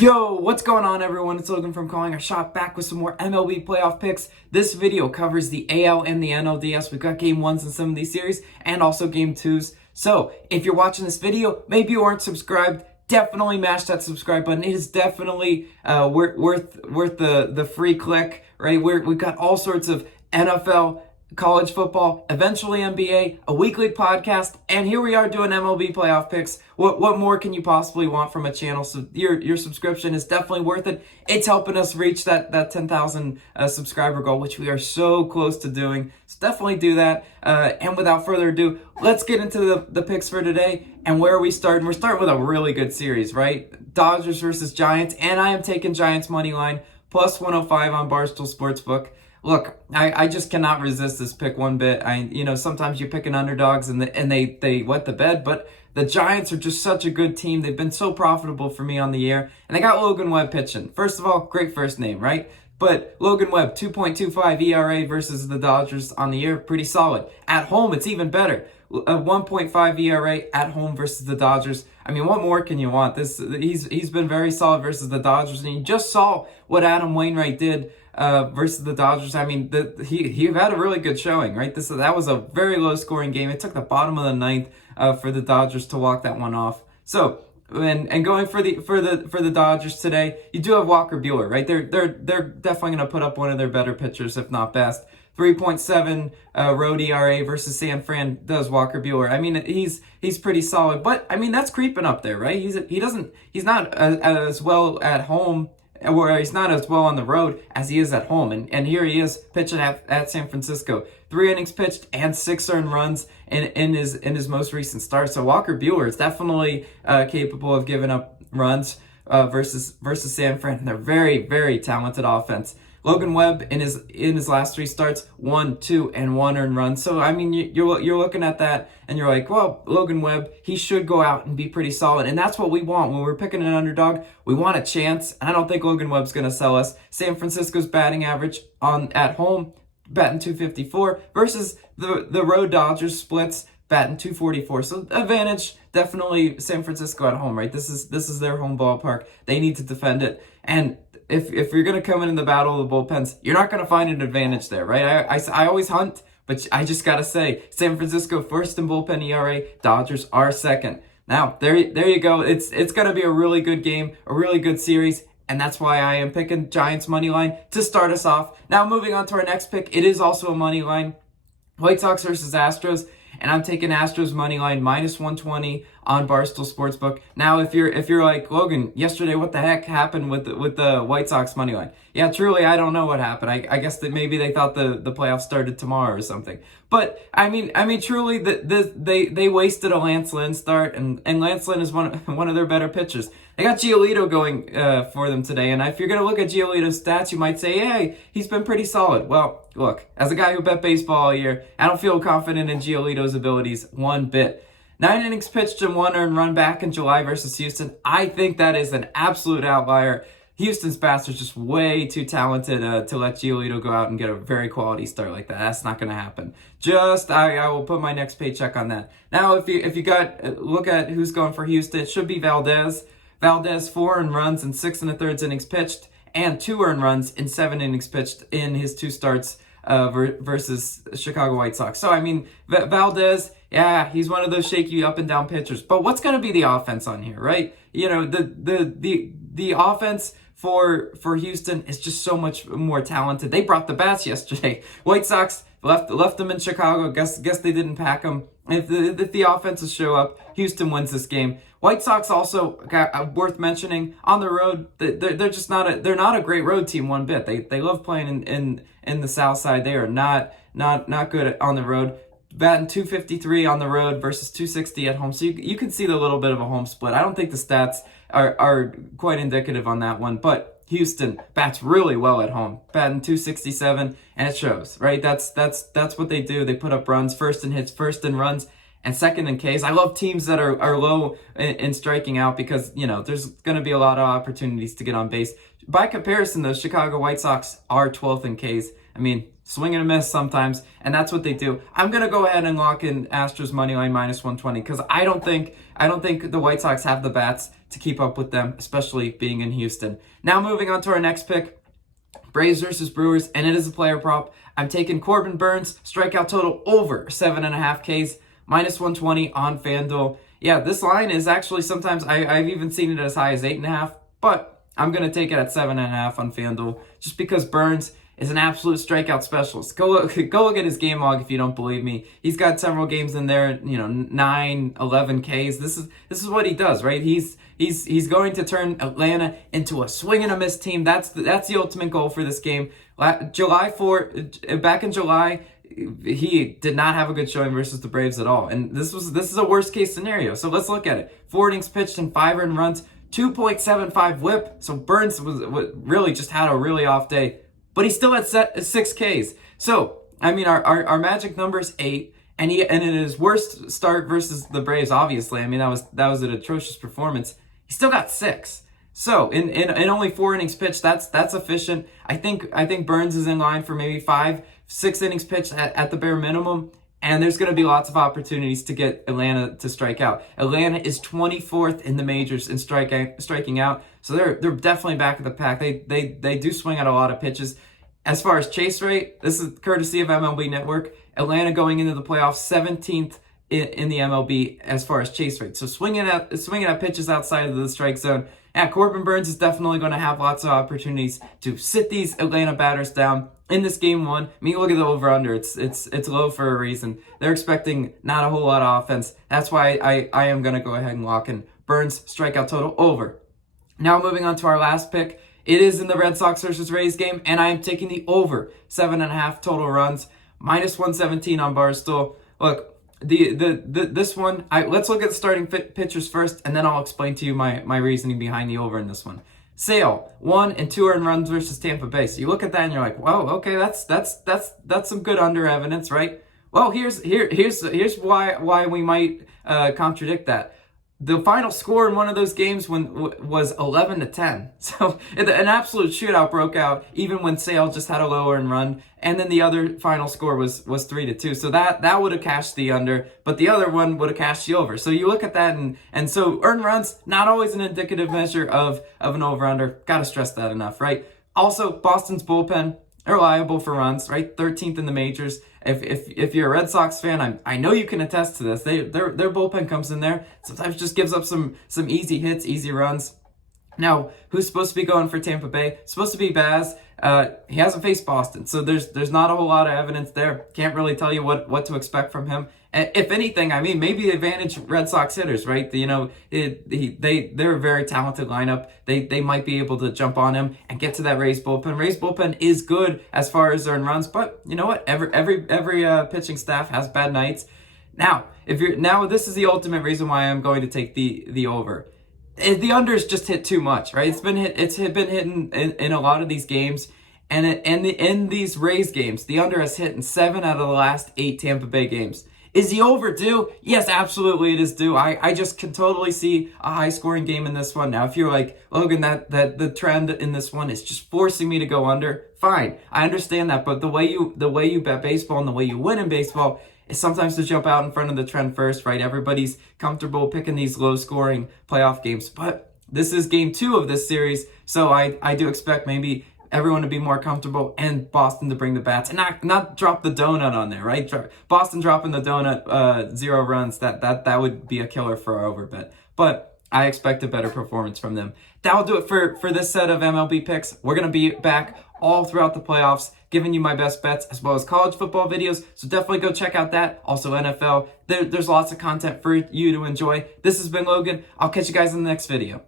Yo, what's going on everyone? It's Logan from Calling Our Shot, back with some more MLB playoff picks. This video covers the AL and the NLDS. We've got game ones in some of these series and also game twos. So if you're watching this video, maybe you aren't subscribed, definitely mash that subscribe button. It is definitely worth the free click, right? We've got all sorts of NFL, college football, eventually NBA, a weekly podcast, and here we are doing MLB playoff picks. What more can you possibly want from a channel? So your subscription is definitely worth it. It's helping us reach that 10,000 subscriber goal, which we are so close to doing. So definitely do that. And without further ado, let's get into the picks for today. And where are we starting? We're starting with a really good series, right? Dodgers versus Giants, and I am taking Giants money line plus 105 on Barstool Sportsbook. Look, I just cannot resist this pick one bit. Sometimes you pick an underdogs and they wet the bed, but the Giants are just such a good team. They've been so profitable for me on the year, and they got Logan Webb pitching. First of all, great first name, right? But Logan Webb, 2.25 ERA versus the Dodgers on the year, pretty solid. At home, it's even better. A 1.5 ERA at home versus the Dodgers. I mean, what more can you want? He's been very solid versus the Dodgers, and you just saw what Adam Wainwright did versus the Dodgers. I mean, he had a really good showing, right? That was a very low scoring game. It took the bottom of the ninth for the Dodgers to walk that one off. So, and going for the Dodgers today, you do have Walker Buehler, right? They're definitely going to put up one of their better pitchers, if not best. 3.7 road ERA versus San Fran does Walker Buehler. I mean, he's pretty solid, but I mean that's creeping up there, right? He's not as well at home, or he's not as well on the road as he is at home. And here he is pitching at San Francisco. 3 innings pitched and 6 earned runs in his most recent start. So Walker Buehler is definitely capable of giving up runs versus San Fran. And they're very, very talented offense. Logan Webb in his last 3 starts, 1, 2, and 1 earned run. So I mean, you're looking at that and you're like, well, Logan Webb, he should go out and be pretty solid, and that's what we want when we're picking an underdog. We want a chance, and I don't think Logan Webb's going to sell us. San Francisco's batting average at home, batting 254 versus the road Dodgers splits batting 244. So advantage definitely San Francisco at home, right? This is their home ballpark. They need to defend it, and if you're going to come in the battle of the bullpens, you're not going to find an advantage there, right? I always hunt, but I just got to say, San Francisco first in bullpen ERA, Dodgers are second. Now, there you go. It's going to be a really good game, a really good series, and that's why I am picking Giants money line to start us off. Now, moving on to our next pick, it is also a money line. White Sox versus Astros. And I'm taking Astros money line minus 120 on Barstool Sportsbook. Now, if you're like, Logan, yesterday what the heck happened with the White Sox money line? Yeah, truly, I don't know what happened. I guess that maybe they thought the playoffs started tomorrow or something. But I mean, truly, they wasted a Lance Lynn start, and Lance Lynn is one of their better pitchers. They got Giolito going for them today, and if you're going to look at Giolito's stats, you might say, hey, he's been pretty solid. Well, look, as a guy who bet baseball all year, I don't feel confident in Giolito's abilities one bit. 9 innings pitched and 1 earned run back in July versus Houston. I think that is an absolute outlier. Houston's bats are just way too talented to let Giolito go out and get a very quality start like that. That's not going to happen. I will put my next paycheck on that. Now, if you look at who's going for Houston, it should be Valdez. Valdez, 4 earned runs in 6 1/3 innings pitched, and 2 earned runs in 7 innings pitched in his 2 starts versus Chicago White Sox. So I mean, Valdez, yeah, he's one of those shaky up and down pitchers. But what's going to be the offense on here, right? You know, the offense for Houston is just so much more talented. They brought the bats yesterday. White Sox left them in Chicago. Guess they didn't pack them. If the offenses show up, Houston wins this game. White Sox also worth mentioning on the road. They're just not a great road team one bit. They love playing in the South Side. They are not good on the road. Batting 253 on the road versus 260 at home. So you can see the little bit of a home split. I don't think the stats are quite indicative on that one, but Houston bats really well at home, batting 267, and it shows, right? That's what they do. They put up runs, first in hits, first in runs, and second in Ks. I love teams that are low in striking out because, you know, there's going to be a lot of opportunities to get on base. By comparison, the Chicago White Sox are 12th in Ks. I mean, swing and a miss sometimes, and that's what they do. I'm going to go ahead and lock in Astros money line minus 120 because I don't think the White Sox have the bats to keep up with them, especially being in Houston. Now moving on to our next pick, Braves versus Brewers, and it is a player prop. I'm taking Corbin Burnes, strikeout total over 7.5 Ks, minus 120 on FanDuel. Yeah, this line is actually sometimes, I've even seen it as high as 8.5, but I'm going to take it at 7.5 on FanDuel just because Burnes is an absolute strikeout specialist. Go look at his game log if you don't believe me. He's got several games in there, 9, 11 Ks. This is what he does, right? He's going to turn Atlanta into a swing and a miss team. That's the ultimate goal for this game. Back in July, he did not have a good showing versus the Braves at all. And this is a worst case scenario. So let's look at it. 4 innings pitched and 5 earned runs, 2.75 whip. So Burnes was really just had a really off day. But he still had 6 Ks. So, I mean, our magic number is 8. And in his worst start versus the Braves, obviously, I mean, that was an atrocious performance. He still got 6. So, in only 4 innings pitched, that's efficient. I think Burnes is in line for maybe 5, 6 innings pitched at the bare minimum. And there's going to be lots of opportunities to get Atlanta to strike out. Atlanta is 24th in the majors in striking out. So they're definitely back of the pack. They do swing at a lot of pitches. As far as chase rate, this is courtesy of MLB Network. Atlanta going into the playoffs 17th in the MLB as far as chase rate. So swinging at pitches outside of the strike zone. Yeah, Corbin Burnes is definitely going to have lots of opportunities to sit these Atlanta batters down in this game 1. I mean, look at the over-under. It's low for a reason. They're expecting not a whole lot of offense. That's why I am going to go ahead and lock in Burnes strikeout total over. Now moving on to our last pick. It is in the Red Sox versus Rays game, and I am taking the over 7.5 total runs, minus 117 on Barstool. Look, this one, let's look at the starting pitchers first, and then I'll explain to you my reasoning behind the over in this one. Sale, 1 and 2 earned runs versus Tampa Bay. So you look at that and you're like, whoa, okay, that's some good under evidence, right? Well, here's why we might contradict that. The final score in one of those games was 11-10. So an absolute shootout broke out, even when Sale just had a low earned run. And then the other final score was 3-2. So that would have cashed the under, but the other one would have cashed the over. So you look at that, and so earned runs, not always an indicative measure of an over-under. Got to stress that enough, right? Also, Boston's bullpen, reliable for runs, right? 13th in the majors. If you're a Red Sox fan, I know you can attest to this. Their bullpen comes in there, sometimes just gives up some easy hits, easy runs. Now, who's supposed to be going for Tampa Bay? It's supposed to be Baz. He hasn't faced Boston, so there's not a whole lot of evidence there. Can't really tell you what to expect from him. If anything, I mean, maybe advantage Red Sox hitters, right? They're a very talented lineup. They might be able to jump on him and get to that Rays bullpen. Rays bullpen is good as far as earned runs, but you know what? Every pitching staff has bad nights. Now, this is the ultimate reason why I'm going to take the over. The under's just hit too much, right? It's been hitting in a lot of these games, and in these Rays games, the under has hit in 7 out of the last 8 Tampa Bay games. Is he overdue? Yes, absolutely it is due. I just can totally see a high-scoring game in this one. Now, if you're like, Logan, that the trend in this one is just forcing me to go under, fine. I understand that, but the way you bet baseball and the way you win in baseball is sometimes to jump out in front of the trend first, right? Everybody's comfortable picking these low-scoring playoff games, but this is game 2 of this series, so I do expect maybe everyone to be more comfortable and Boston to bring the bats and not drop the donut on there, right? Boston dropping the donut 0 runs, that would be a killer for our over bet. But I expect a better performance from them. That'll do it for this set of MLB picks. We're going to be back all throughout the playoffs, giving you my best bets as well as college football videos. So definitely go check out that. Also NFL. There's lots of content for you to enjoy. This has been Logan. I'll catch you guys in the next video.